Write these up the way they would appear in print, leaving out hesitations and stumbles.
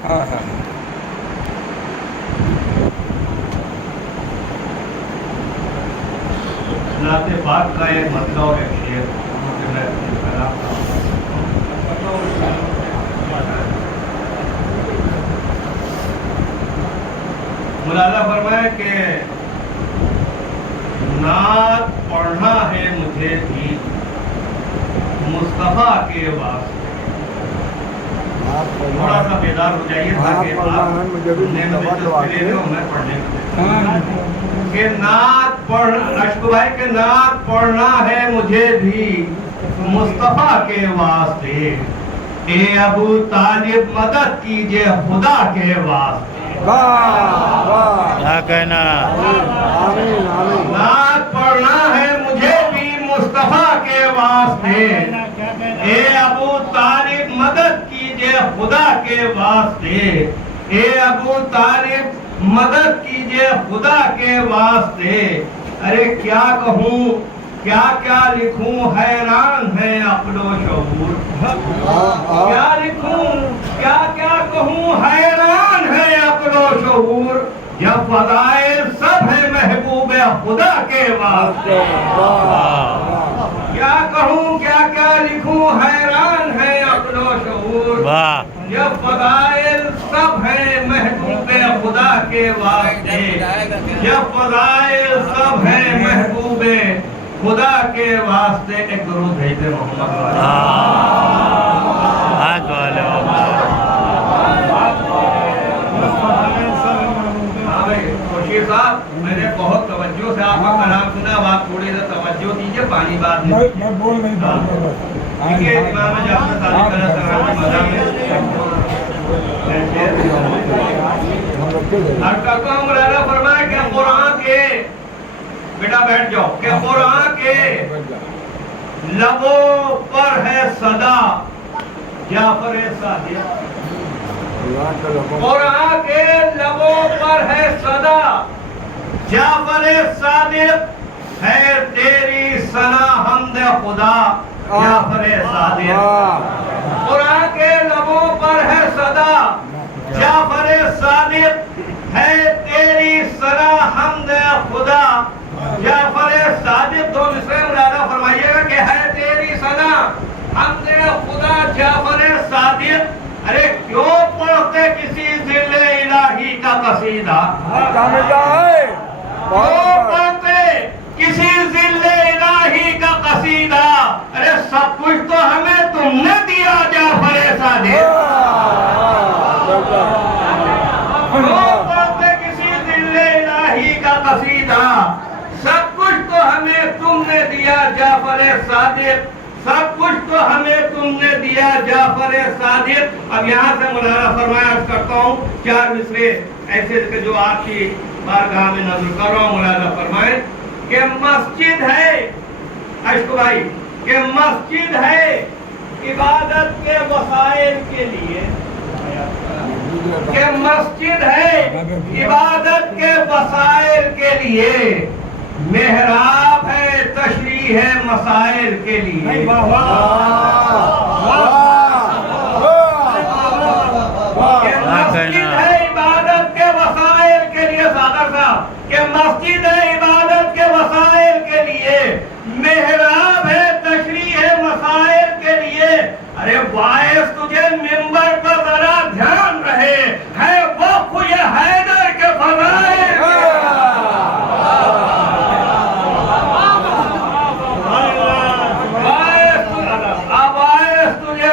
नात पाक का एक मतलब है शेर मुलाजा फरमाया कि नात पढ़ना है मुझे भी मुस्तफ़ा के वास्ते। थोड़ा सा बेदार हो जाइए ताकि कि नात पढ़ अशक भाई के नात पढ़ना है मुझे भी मुस्तफ़ा के वास्ते। ए अबू तालिब मदद कीजिए खुदा के वास्ते। क्या कहना? नात पढ़ना है मुझे भी मुस्तफ़ा के वास्ते। ए अबू तालिब मदद कीजिए खुदा के वास्ते। ए अबू तालिब मदद कीजिए खुदा के वास्ते। अरे क्या कहूँ क्या क्या लिखूं हैरान है अक्लो शऊर। क्या लिखूं क्या क्या कहूँ हैरान है अक्लो शऊर। यह फज़ाइल सब है महबूब खुदा के वास्ते। क्या कहूँ क्या क्या लिखूं हैरान है अक्लो शऊर। यह फज़ाइल सब है महबूब खुदा के वास्ते। यह फज़ाइल सब है महबूब खुदा के वास्ते। एक दुरूद भेज दे मोहम्मद खुशी साहब, मैंने बहुत तवज्जो से आपका कलाम सुना। अब आप थोड़ी देर तवज्जो दीजिए, पानी बाद में मैं बोल नहीं पाऊंगा। देखिए इमाम जाफर सादिक अलैहिस्सलाम की मज़ा में हर का मुलाज़ा फरमाया कि कुरान के बेटा बैठ जाओ कि कुरान के लबों पर है सदा जाफर सादिक। कुरान के लबों पर है सदा जाफर सादिक। है तेरी सना हमदे खुदा जाफर सादिक। कुरान के लबों पर है सदा जाफर सादिक। है तेरी सना हमदे खुदा जाफर सादिक। दो मिसरे मुलाज़ा फरमाइएगा कि है तेरी सना हमदे खुदा जाफर सादिक। अरे क्यों पढ़ते किसी ज़िले इलाही का कसीदा। क्यों पढ़ते किसी ज़िले इलाही का कसीदा। अरे सब कुछ तो हमें तुमने दिया जाफर सादिक। क्यों पढ़ते किसी ज़िले इलाही का कसीदा। सब कुछ तो हमें तुमने दिया जाफर सादिक। सब कुछ तो हमें तुमने दिया जाफर सादिक। अब यहाँ से मुलाज़ा फरमाया करता हूँ चार मिसरे ऐसे कि जो आपकी बारगाह में नज़र कर रहा हूँ। मुलाज़ा फरमाए कि मस्जिद है अशक भाई कि मस्जिद है इबादत के वसाइल के लिए। कि मस्जिद है इबादत के वसाइल के लिए। मेहराब है तशरीह है मसाइल के लिए। मस्जिद है इबादत के वसाइल के लिए। सागर साहब कि मस्जिद है इबादत के वसाइल के लिए। मेहराब है तशरीह है मसाइल के लिए। अरे वाइस तुझे मिंबर पर जरा ध्यान रहे है वक्त ये हैदर के फज़ाइल।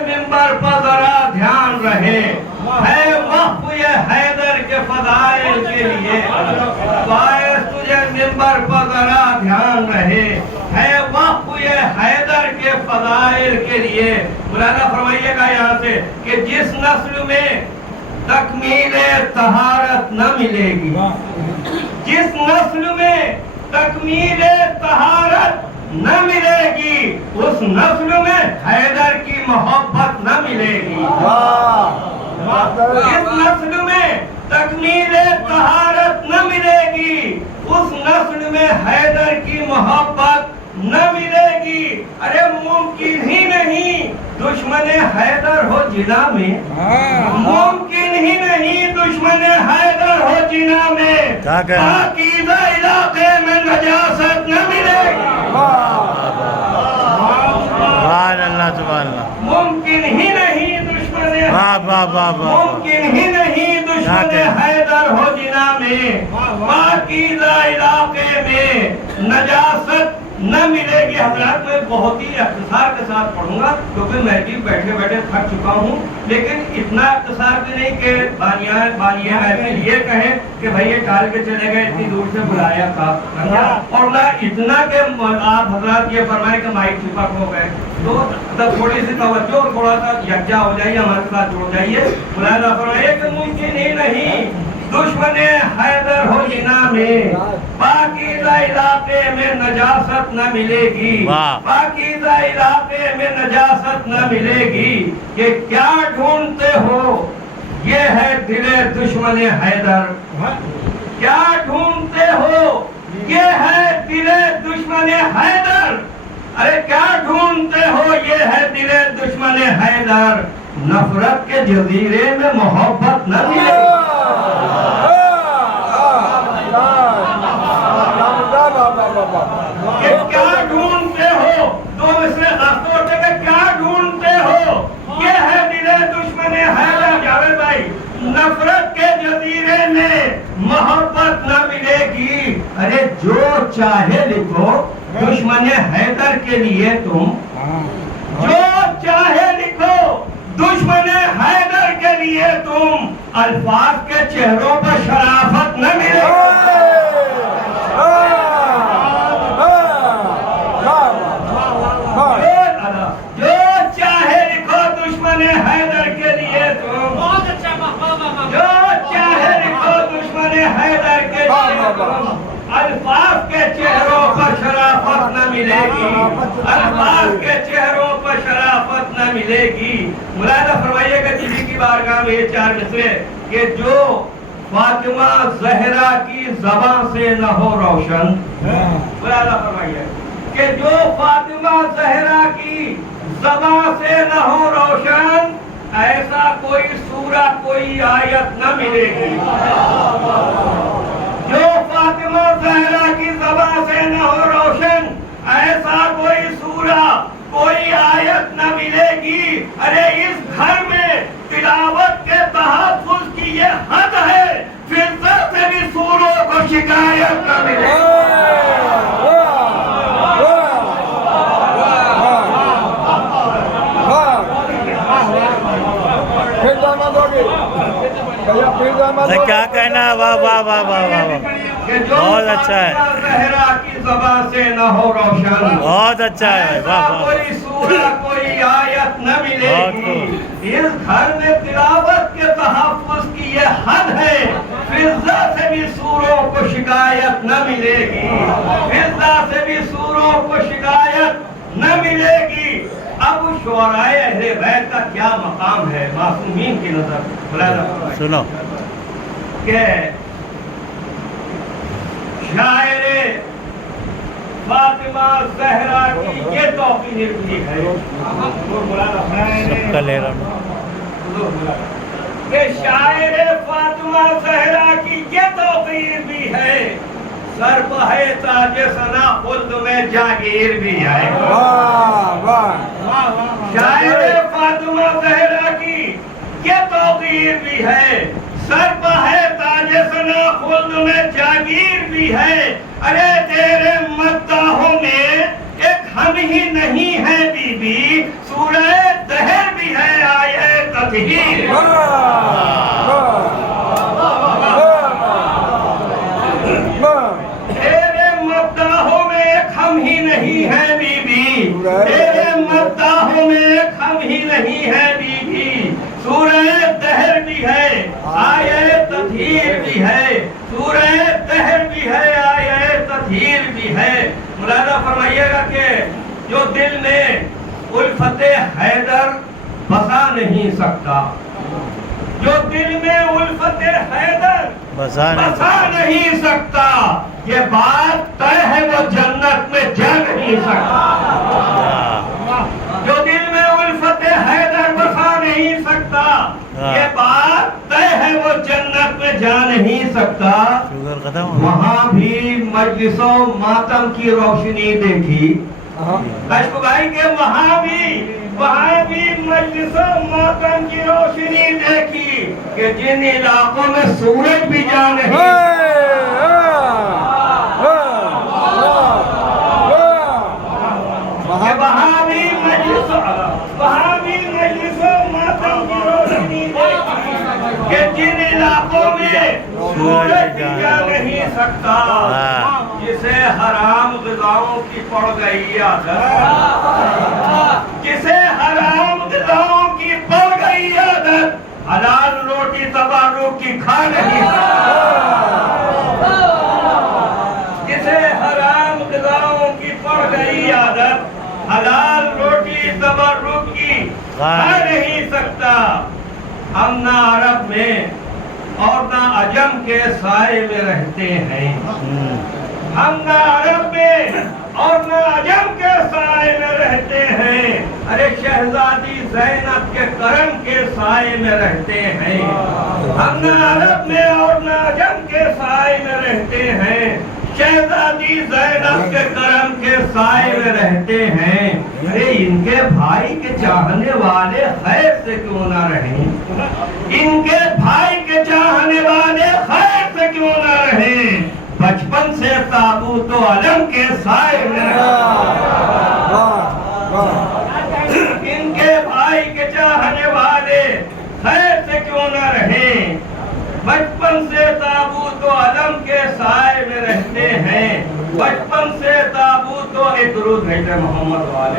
मिंबर पर जरा ध्यान रहे है वक्त ये हैदर के फज़ाइल के लिए। बायस तुझे मिंबर पर जरा ध्यान रहे है वक्त ये हैदर के फज़ाइल के लिए। मुलाज़ा फरमाइएगा यहाँ से कि जिस नस्ल में तकमीले तहारत न मिलेगी। जिस नस्ल में तकमीले तहारत न मिलेगी उस नस्ल में हैदर की मोहब्बत न मिलेगी। जिस नस्ल में तकमीले तहारत न मिलेगी उस नस्ल में हैदर की मोहब्बत न मिलेगी। अरे मुमकिन ही नहीं दुश्मन हैदर हो जिना में। मुमकिन ही کیا کہنا پاکیزہ علاقے میں نجاست نہ ملے گی. سبحان اللہ سبحان اللہ. ممکن ہی نہیں دشمن واہ واہ واہ واہ. ممکن ہی نہیں دشمن حیدر ہو جنا میں پاکیزہ علاقے میں نجاست نہ ملے گی. حضرات میں بہت ہی اختصار کے ساتھ پڑھوں گا کیونکہ میں بھی بیٹھے بیٹھے تھک چکا ہوں, لیکن اتنا اختصار بھی نہیں کہ بانیہ محفل یہ کہیں کہ بھائی یہ ٹال کے چلے گئے, اتنی دور سے بلایا تھا, اور نہ اتنا کہ آپ حضرات یہ فرمائیں کہ مائک چپک ہو گئے. تو تب تھوڑی سی توجہ اور تھوڑا سا یکجا ہو جائیے, ہمارے ساتھ جڑ جائیے. مولانا فرمائے کہ ممکن ہی نہیں دشمن حیدر ہو جنا میں پاکیزہ علاقے میں نجاست نہ ملے گی. پاکیزہ علاقے میں نجاست نہ ملے گی. کہ کیا ڈھونڈتے ہو یہ ہے دل دشمن حیدر. کیا ڈھونڈتے ہو یہ ہے دل دشمن حیدر. ارے کیا ڈھونڈتے ہو یہ ہے دل دشمن حیدر. نفرت کے جزیرے میں محبت نہ ملے گی. کہ کیا ڈھونڈتے ہو, دو مصرے خاص طور پہ کہ کیا ڈھونڈتے ہو یہ ہے دل دشمن حیدر. جاوید بھائی, نفرت کے جزیرے میں محبت نہ ملے گی. ارے جو چاہے لکھو دشمن حیدر کے لیے تم, جو چاہے لکھو دشمن حیدر کے لیے تم, الفاظ کے چہروں پر شرافت نہ ملے گی. جو چاہے لکھو دشمن حیدر کے لیے تم, جو چاہے لکھو دشمن حیدر کے لیے تم, الفاظ کے چہروں پر شرافت نہ ملے گی. الفاظ کے چہروں پر شرافت نہ ملے گی. مولانا فرمائیے کہ جی کی بارگاہ میں یہ چار مصرے کہ جو فاطمہ زہرا کی زبان سے نہ ہو روشن. مولانا فرمائیے کہ جو فاطمہ زہرا کی زبان سے نہ ہو روشن, ایسا کوئی سورہ کوئی آیت نہ ملے گی. جو فاطمہ زہرا کی زبان سے نہ ہو روشن, ایسا کوئی سورہ کوئی آیت نہ ملے گی. ارے اس گھر میں تلاوت کے تحفظ کی یہ حد ہے, فضت سے بھی سوروں کو شکایت نہ ملے گی. کیا کہنا ہے, واہ واہ واہ واہ واہ, بہت اچھا ہے, زہرا کی زبان سے نہ ہو روشن, بہت اچھا ہے, واہ واہ. کوئی سورہ کوئی آیت نہ ملے گی. اس گھر میں تلاوت کے تحفظ کی یہ حد ہے, فضا سے بھی سوروں کو شکایت نہ ملے گی. فضا سے بھی سوروں کو شکایت نہ ملے گی. اب شعراء اہل بیت کا کیا مقام ہے معصومین کی نظر. سنو کہ شاعر فاطمہ زہرا کی یہ توقیر بھی ہے سب کا لے رہا ہوں. کہ شاعر فاطمہ زہرا کی یہ توقیر بھی ہے, سر پہ تاج ثنا خلد میں جاگیر بھی ہے. شاعر فاطمہ زہرا کی یہ توقیر بھی ہے, سر پہ تاج ثنا خلد میں جاگیر بھی ہے. ارے تیرے مداحوں میں ایک ہم ہی نہیں ہے بی بی, سورہ دہر بھی ہے آیے تطہیر. نہیں ہے بی بی, تیرے مداحوں میں ایک ہم ہی نہیں ہے بی بی, سورہ دہر بھی ہے آیے تطہیر بھی ہے. سورہ دہر بھی ہے آیے تطہیر بھی ہے. مولانا فرمائیے گا کہ جو دل میں الفت حیدر بسا نہیں سکتا, جو دل میں الفت حیدر بسا نہیں سکتا, یہ بات طے ہے وہ جنت میں جا نہیں سکتا. جو دل میں الفت حیدر بسا نہیں سکتا, یہ بات طے ہے وہ جنت میں جا نہیں سکتا. शुगर खत्म हो गया। वहाँ भी मजलिसों मातम की रोशनी देखी। कश्फ भाई के वहाँ भी मजलिसों मातम की रोशनी देखी कि जिन इलाकों में सूरज भी जा नहीं कि वहाँ भी मजलिसों मातम की रोशनी देखी कि जिन इलाकों में सूरज भी जा नहीं सकता, जिसे हराम ग़िज़ाओं की पड़ गई आदत, जिसे हराम ग़िज़ाओं की पड़ गई आदत, हलाल रोटी तबारुक की खा नहीं सकता। जिसे हराम ग़िज़ाओं की पड़ गई आदत, हलाल रोटी तबारुक की खा नहीं सकता। हम ना अरब में और ना अजम के साए में रहते हैं। हम ना अरब में और न अजम के साए में रहते हैं। अरे शहजादी ज़ैनब के करम के साए में रहते हैं। हम न अरब में और न अजम के साए में रहते हैं। शहजादी ज़ैनब के करम के साए में रहते हैं। अरे इनके भाई के चाहने वाले खैर से क्यों ना रहें? इनके भाई के चाहने वाले खैर से क्यों ना रहें? बचपन से ताबूत अलम के साए में इनके भाई के चाहने वाले खैर से क्यों न रहे? बचपन से ताबूत अलम के साए में रहते हैं। बचपन से ताबूत एक दुरूद भेजे मोहम्मद वाले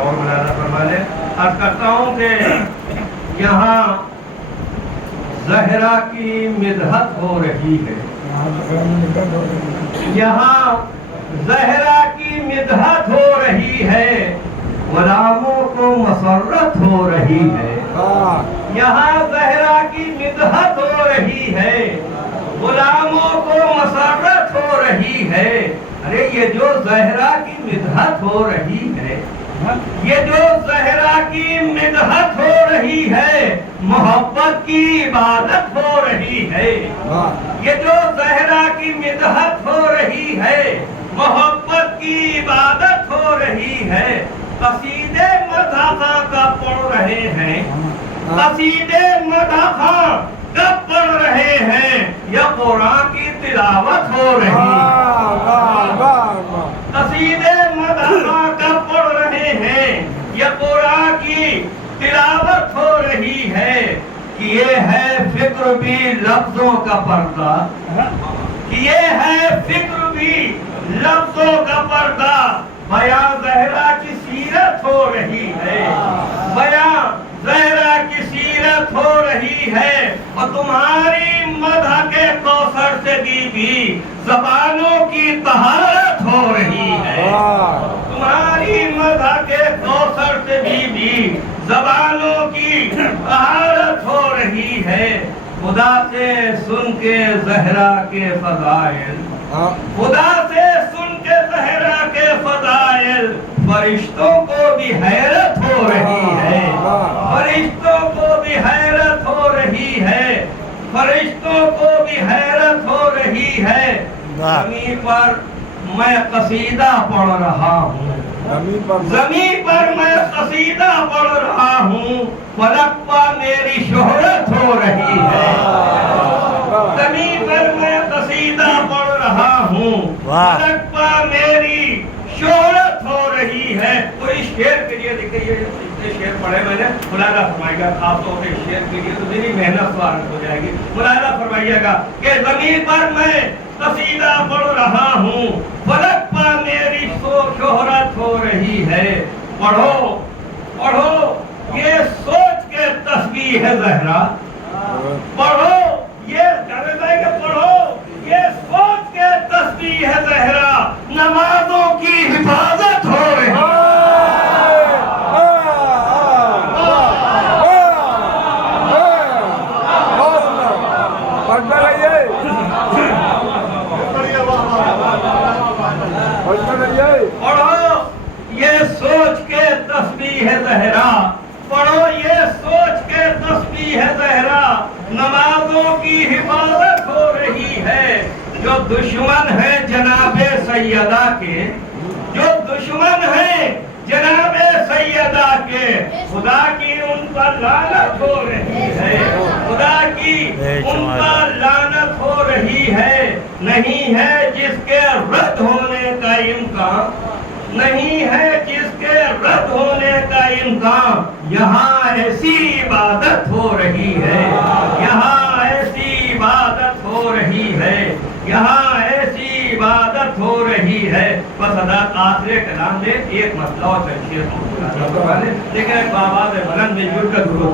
और मुलाज़ा फरमा ले। अर्ज़ करता हूँ कि यहाँ ज़हरा की मिदहत हो रही है। यहाँ ज़हरा की मिदहत हो रही है, गुलामों को मसर्रत हो रही है। यहाँ ज़हरा की मिदहत हो रही है, गुलामों को मसर्रत हो रही है। अरे ये जो ज़हरा की मिदहत हो रही है, ये जो ज़हरा की मिदहत हो रही है, मोहब्बत की इबादत हो रही है। ये जो ज़हरा की मिदहत हो रही है, मोहब्बत की इबादत हो रही है। कसीदे मदहा कब पढ़ रहे हैं? कसीदे मदहा कब पढ़ रहे हैं? या कुरान की तिलावत हो रही है? कसीदे मदहा कब पढ़ रहे हैं? या कुरान की तिलावत हो रही है? कि ये है फिक्र भी लफ्जों का पर्दा, कि ये है फिक्र भी लफ्जों का पर्दा। बयां ज़हरा की सीरत हो रही है, बयां ज़हरा की सीरत हो रही है। और तुम्हारी मदह के कौसर से भी ज़बानों की तहारत हो रही है। तुम्हारी मदह के कौसर से भी ज़बानों की तहारत हो रही है। खुदा से सुन के ज़हरा के फ़ज़ाइल, खुदा से सुन के ज़हरा के फ़ज़ाइल, फरिश्तों को भी हैरत हो रही है। फरिश्तों को भी हैरत हो रही है। फरिश्तों को भी हैरत हो रही है। ज़मीन पर मैं कसीदा पढ़ रहा हूँ, ज़मीन पर मैं कसीदा पढ़ रहा हूँ। फलक पर मेरी शोहरत हो रही है। ज़मीन पर मैं कसीदा पढ़ रहा हूँ, फलक पर मेरी शोहरत हो रही है। तो इस शेर के लिए देखिए, ये शेर पढ़े मैंने, मुलाज़ा फरमाइएगा। खास तौर पे शेर के लिए तो मेरी मेहनत स्वागत हो जाएगी। मुलाज़ा फरमाइएगा कि ज़मीन पर मैं कसीदा पढ़ रहा हूँ, फलक पर मेरी शोहरत हो रही है। पढ़ो पढ़ो ये सोच के तस्बीह है ज़हरा, पढ़ो ये पढ़ो ये सोच के तस्बीह है ज़हरा। नमाजों की हिफाजत हो रही है। पढ़ो ये तस्बीह ज़हरा, पढ़ो ये सोच के तस्बीह ज़हरा, नमाजों की हिफाजत हो रही है। जो दुश्मन है जनाबे सैयदा के, जो दुश्मन है जनाबे सैयदा के, खुदा की उन पर लानत हो रही है, खुदा की उन पर लानत हो रही है। नहीं है जिसके रद्द होने का इम्कान, नहीं है जिसके रद्द होने का इम्कान। यहाँ ऐसी इबादत हो रही है, यहाँ ऐसी इबादत हो रही है, यहाँ ऐसी इबादत हो रही है। बस अदा आखिरी कलाम दे एक मसला और शख्सियत लेकिन एक बाबा से बुलंद में जुड़ कर गुरु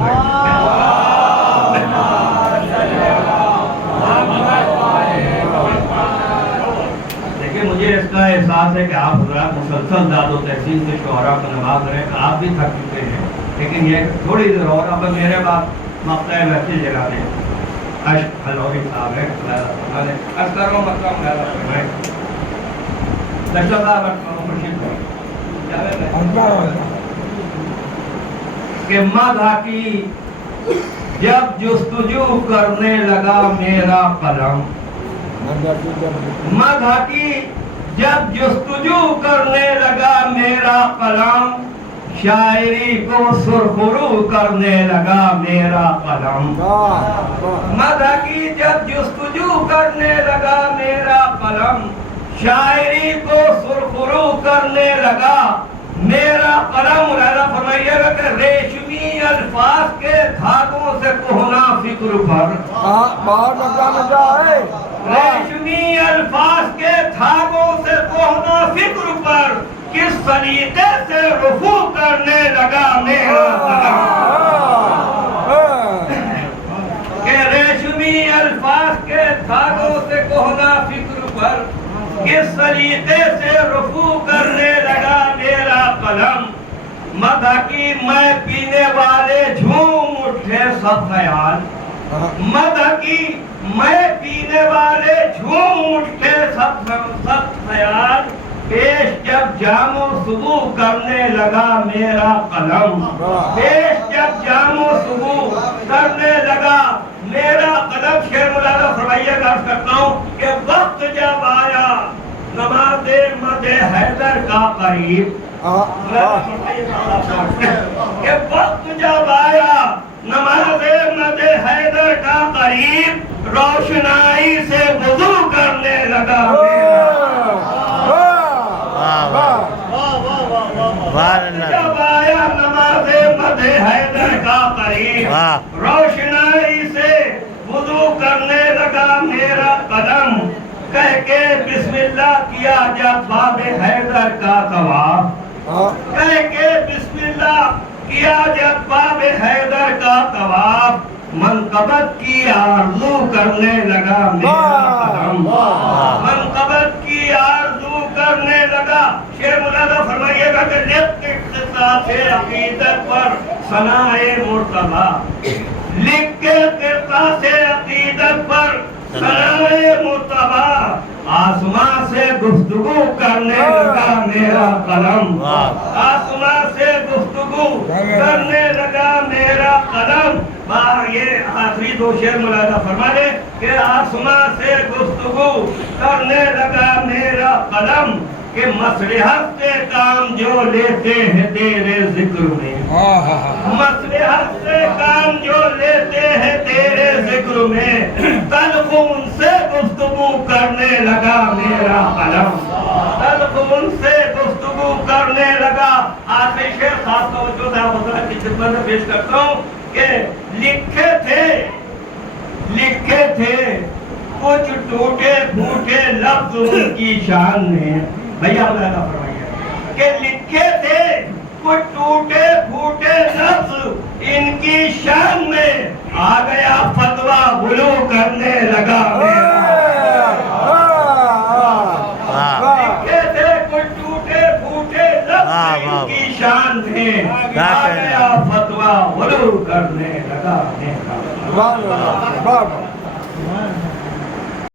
देखिए, मुझे इसका एहसास है कि आप हज़रात मुसलसल दादो तहसील से शोहरा को नवाज रहे हैं, आप भी थक चुके हैं, लेकिन ये थोड़ी देर और अब मेरे बाद मक्ता महफिल जगा दें। अश्क हलौरी साहब है, अस्करों मतलब कि मदह की जब जुस्तजू करने लगा मेरा कलम, मदह की जब जुस्तजू करने लगा मेरा कलम, शायरी को सुरखरू करने लगा मेरा कलम। मदह की जब जुस्तजू करने लगा मेरा कलम, शायरी को सुरखरू करने लगा मेरा कलम। मुलाजा फरमाइएगा कि रेशमी अल्फाज के धागों से कोहना फिक्र पर, रेशमी अल्फाज के धागों से कोहना फिक्र पर किस तरीके से रुफू करने लगा मेरा कलम। के रेशमी अल्फाज के धागों से कोहना फिक्र पर किस तरीके से रुफू करने लगा मेरा कलम। मदह की मैं पीने वाले झूम उठे सब ख्याल, मदह की मैं पीने वाले झूम उठे सब ख्याल। पेश जब जामो सुबह करने लगा मेरा कलम, पेश जब जामो सुबह करने लगा मेरा कलम। शेर मुलाजा फरमाइएगा, अर्ज करता हूँ कि वक्त जब आया नमाज़े मदे हैदर का करीब, कि वक्त जब आया नमाज़े मदे हैदर का करीब, रोशनाई से वुज़ू करने लगा मेरा। जब आया नमाज़े मदे हैदर का करीब, रोशनाई से वुज़ू करने लगा मेरा कदम। कह के बिस्मिल्लाह किया जब बाबे हैदर का तवाफ, कह के बिस्मिल्लाह किया जब बाबे हैदर का तवाफ, मनकबत की आरज़ू करने लगा मेरा कदम, मनकबत की आरज़ू करने लगा। शेर मुलाजा फरमाइएगा कि लिखे अकीदत पर सनाए मुर्तबा, लिख के किरता से अकीदत पर सनाए मुर्तबा, आसमां से गुफ्तगू करने लगा मेरा कलम, आसमां से गुफ्तगू करने लगा मेरा कलम। ये आखिरी दो शेर मुलाजा फरमा दे कि आसमां से गुफ्तगू करने लगा मेरा कलम। कि मसलहत से काम जो लेते हैं तेरे जिक्र में, मसलहत से काम जो लेते हैं तेरे जिक्र में, तलखून से गुफ्तगू करने लगा मेरा कलम, तलखून से गुफ्तगू करने लगा। आखिरी शेर खास तवज्जो से आप की खिदमत में पेश करता हूँ कि लिखे थे कुछ टूटे फूटे लफ्ज उनकी शान में। भैया मुलाजा फरमाइए कि लिखे थे कुछ टूटे फूटे लफ्ज इनकी शान में, आ गया फतवा गुलू करने लगा मेरा। लिखे थे कुछ टूटे फूटे लफ्ज इनकी शान में, आ गया फतवा गुलू करने लगा मेरा।